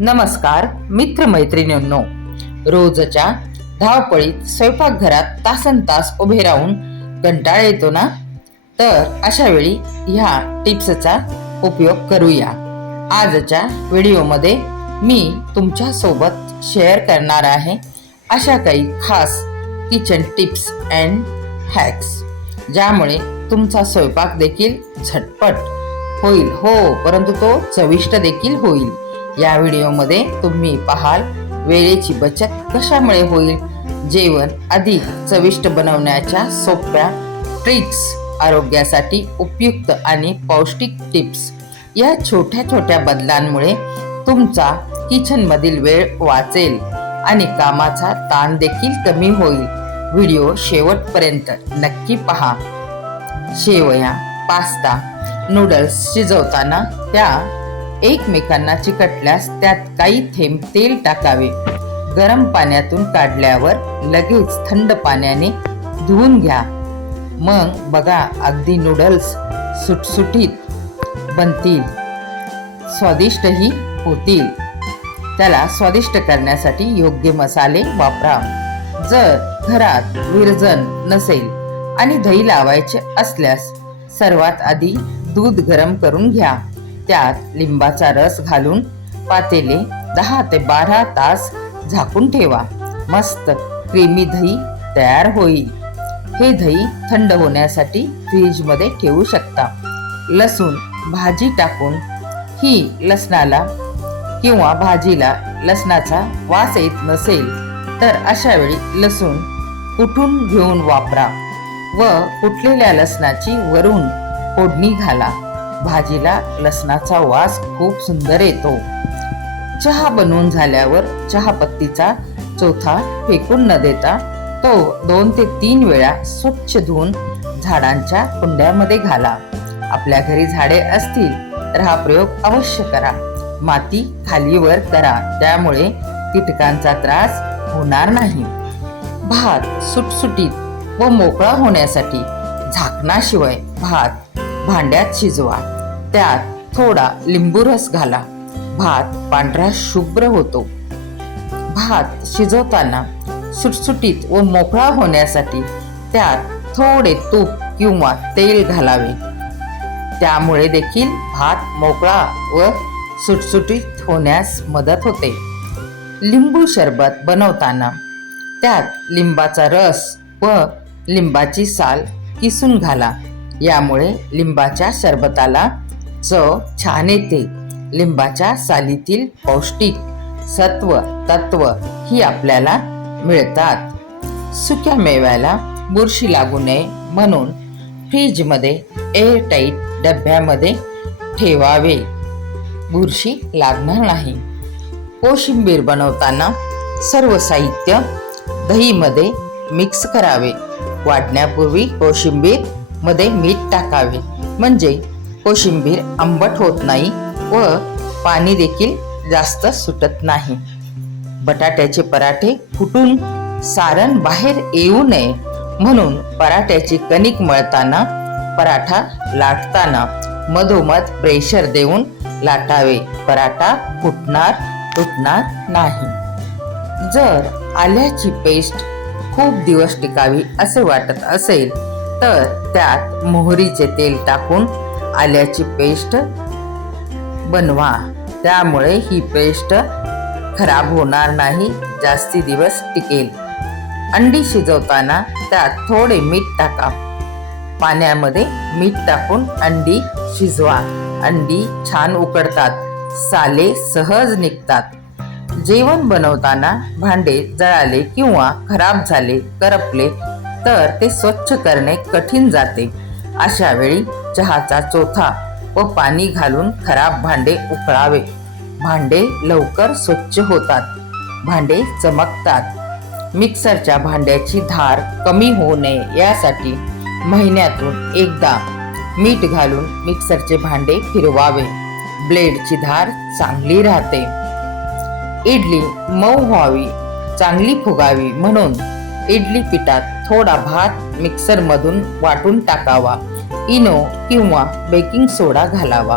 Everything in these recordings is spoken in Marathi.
नमस्कार मित्रमैत्रिणींनो, रोजच्या धावपळीत स्वयंपाकघरात तासनतास उभे राहून कंटाळा येतो ना. तर अशा वेळी ह्या टिप्सचा उपयोग करूया. आजच्या व्हिडिओमध्ये मी तुमच्या सोबत शेअर करणार आहे अशा काही खास किचन टिप्स अँड हॅक्स, ज्यामुळे तुमचा स्वयंपाक देखील झटपट होईल, परंतु तो चविष्ट देखील होईल. या व्हिडिओमध्ये तुम्ही पाहाल वेळेची बचत कशामुळे होईल, जेवण अधिक चविष्ट बनवण्याच्या सोप्या ट्रिक्स, आरोग्यासाठी उपयुक्त आणि पौष्टिक टिप्स. या छोट्या छोट्या बदलांमुळे तुमचा किचनमधील वेळ वाचेल आणि कामाचा ताण देखील कमी होईल. व्हिडिओ शेवटपर्यंत नक्की पहा. शेवया, पास्ता, नूडल्स शिजवताना त्या एकमेकांना चिकटल्यास त्यात काही थेंब तेल टाकावे. गरम पाण्यातून काढल्यावर लगेच थंड पाण्याने धुवून घ्या. मग बघा, अगदी नूडल्स सुटसुटीत बनतील, स्वादिष्टही होतील. त्याला स्वादिष्ट करण्यासाठी योग्य मसाले वापरा. जर घरात विरजण नसेल आणि दही लावायचे असल्यास सर्वात आधी दूध गरम करून घ्या. त्यात लिंबाचा रस घालून पातेले 10 ते 12 तास झाकून ठेवा. मस्त क्रीमी दही तयार होईल. हे दही थंड होण्यासाठी फ्रीजमध्ये ठेवू शकता. लसूण भाजी टाकून ही लसणाला किंवा भाजीला लसणाचा वास येत नसेल तर अशा वेळी लसूण कुटून घेऊन वापरा व कुटलेल्या लसणाची वरून फोडणी घाला. भाजीला लसणाचा वास खूप सुंदर येतो. चहा बनवून झाल्यावर चहापत्तीचा चोथा फेकून न देता तो 2 ते 3 वेळा स्वच्छ धुवून झाडांच्या कुंड्यामध्ये घाला. आपल्या घरी झाडे असतील तर हा प्रयोग अवश्य करा. माती खालीवर करा, त्यामुळे कीटकांचा त्रास होणार नाही. भात सुटसुटीत व मोकळा होण्यासाठी झाकणाशिवाय भात भांड्यात शिजवा. त्यात थोडा लिंबू रस घाला. भात पांढरा शुभ्र होतो. भात शिजवताना सुटसुटीत व मोकळा होण्यासाठी त्यात थोडे तूप किंवा तेल घालावे. त्यामुळे देखील भात मोकळा व सुटसुटीत होण्यास मदत होते. लिंबू सरबत बनवताना त्यात लिंबाचा रस व लिंबाची साल किसून घाला. यामुळे लिंबाच्या सरबताला चव छान येते. लिंबाच्या सालीतील पौष्टिक सत्व तत्व ही आपल्याला मिळतात. सुक्या मेव्याला बुरशी लागू नये म्हणून फ्रीजमध्ये एअरटाईट डब्यामध्ये ठेवावे. बुरशी लागणार नाही. कोशिंबीर बनवताना सर्व साहित्य दहीमध्ये मिक्स करावे. वाढण्यापूर्वी कोशिंबीर मध्ये मीठ टाकावे, म्हणजे कोशिंबीर आंबट होत नाही व पाणी देखील जास्त सुटत नाही. बटाट्याचे पराठे फुटून सारण बाहेर येऊ नये म्हणून पराठ्याची कणिक मळताना पराठा लाटताना मधोमध प्रेशर देऊन लाटावे. पराठा फुटणार तुटणार नाही. जर आल्याची पेस्ट खूप दिवस टिकावी असे वाटत असेल तर त्यात मोहरीचे तेल टाकून आल्याची पेस्ट बनवा. त्यामुळे ही पेस्ट खराब होणार नाही, जास्ती दिवस टिकेल. अंडी शिजवताना त्यात थोडे मीठ टाका. पाण्यामध्ये मीठ टाकून अंडी शिजवा. अंडी छान उकडतात, साले सहज निघतात. जेवण बनवताना भांडे जळाले किंवा खराब झाले, करपले तर ते स्वच्छ करणे कठीण जाते. अशा वेळी चहाचा चोथा व पाणी घालून खराब भांडे उकळावे. भांडे लवकर स्वच्छ होतात, भांडे चमकतात. मिक्सरच्या भांड्याची धार कमी होऊ नये यासाठी महिन्यातून एकदा मीठ घालून मिक्सरचे भांडे फिरवावे. ब्लेडची धार चांगली राहते. इडली मऊ व्हावी, चांगली फुगावी म्हणून इडली पिठात थोडा भात मिक्सरमधून वाटून टाकावा. इनो किंवा बेकिंग सोडा घालावा.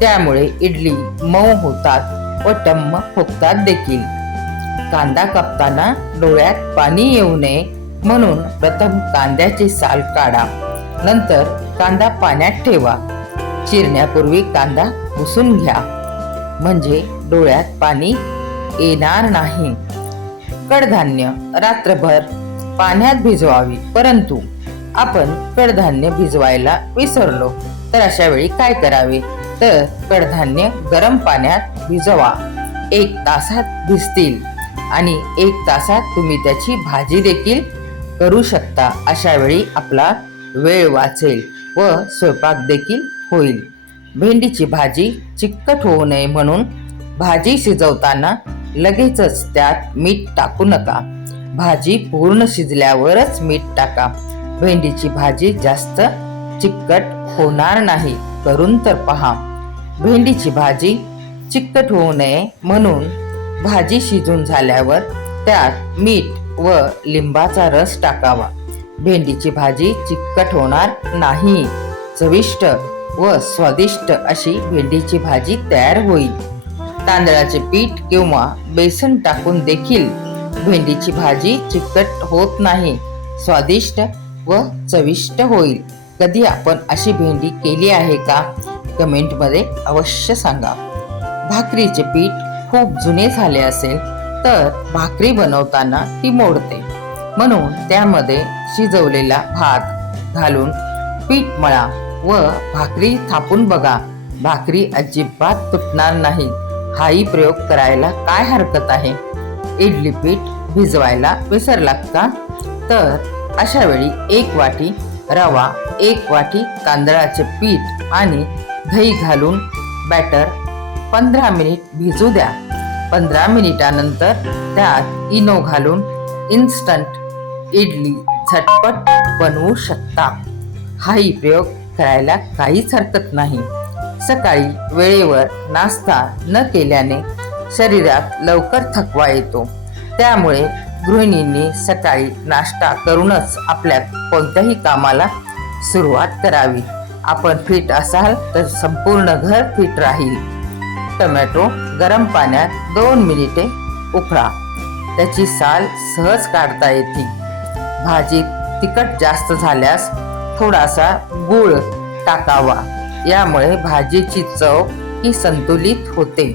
त्यामुळे इडली मऊ होतात व टम्म फुगतात देखील. कांदा कापताना डोळ्यात पाणी येऊ नये म्हणून प्रथम कांद्याची साल काढा. नंतर कांदा पाण्यात ठेवा. चिरण्यापूर्वी कांदा पुसून घ्या म्हणजे डोळ्यात पाणी येणार नाही. कडधान्य रात्रभर पाण्यात भिजवावी. परंतु आपण कडधान्य भिजवायला विसरलो तर अशा वेळी काय करावे? तर कडधान्य गरम पाण्यात भिजवा. 1 तासात भिजतील आणि 1 तासात तुम्ही त्याची भाजी देखील करू शकता. अशा वेळी आपला वेळ वाचेल व स्वयंपाक देखील होईल. भेंडीची भाजी चिकट होऊ नये म्हणून भाजी शिजवताना लगेचच त्यात मीठ टाकू नका. भाजी पूर्ण शिजल्यावरच मीठ टाका. भेंडीची भाजी जास्त चिकट होणार नाही. करून तर पहा. भेंडीची भाजी चिकट होऊ नये म्हणून भाजी शिजून झाल्यावर त्यात मीठ व लिंबाचा रस टाकावा. भेंडीची भाजी चिकट होणार नाही. चविष्ट व स्वादिष्ट अशी भेंडीची भाजी तयार होईल. तांदळाचे पीठ किंवा बेसन टाकून देखील भेंडीची भाजी चिकट होत नाही. स्वादिष्ट व चविष्ट होईल. कधी आपण अशी भेंडी केली आहे का? कमेंटमध्ये अवश्य सांगा. भाकरीचे पीठ खूप जुने झाले असेल तर भाकरी बनवताना ती मोडते. म्हणून त्यामध्ये शिजवलेला भात घालून पीठ मळा व भाकरी थापून बघा. भाकरी अजिबात तुटणार नाही. हाही प्रयोग करायला काय हरकत आहे? इडली पीठ भिजवायला विसरलात का? तर अशा वेळी 1 वाटी रवा, 1 वाटी तांदळाचे पीठ आणि दही घालून बॅटर 15 मिनिट भिजू द्या. 15 मिनिटानंतर त्यात इनो घालून इन्स्टंट इडली झटपट बनवू शकता. हाही प्रयोग करायला काहीच हरकत नाही. सकाळी वेळेवर नाश्ता न केल्याने शरीरात लवकर थकवा येतो. त्यामुळे गृहिणींनी सकाळी नाश्ता करूनच आपल्या कोणत्याही कामाला सुरुवात करावी. आपण फिट असाल तर संपूर्ण घर फिट राहील. टोमॅटो गरम पाण्यात 2 मिनिटे उकळा. त्याची साल सहज काढता येते. भाजीत तिखट जास्त झाल्यास थोडासा गूळ टाकावा. यामुळे भाजीची चव ही संतुलित होते.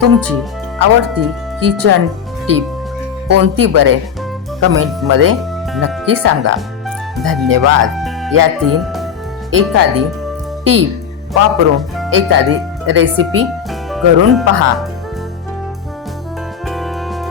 तुमची आवडती किचन टीप कोणती बरे? कमेंटमध्ये नक्की सांगा. धन्यवाद. यातील एखादी टीप वापरून एखादी रेसिपी करून पहा.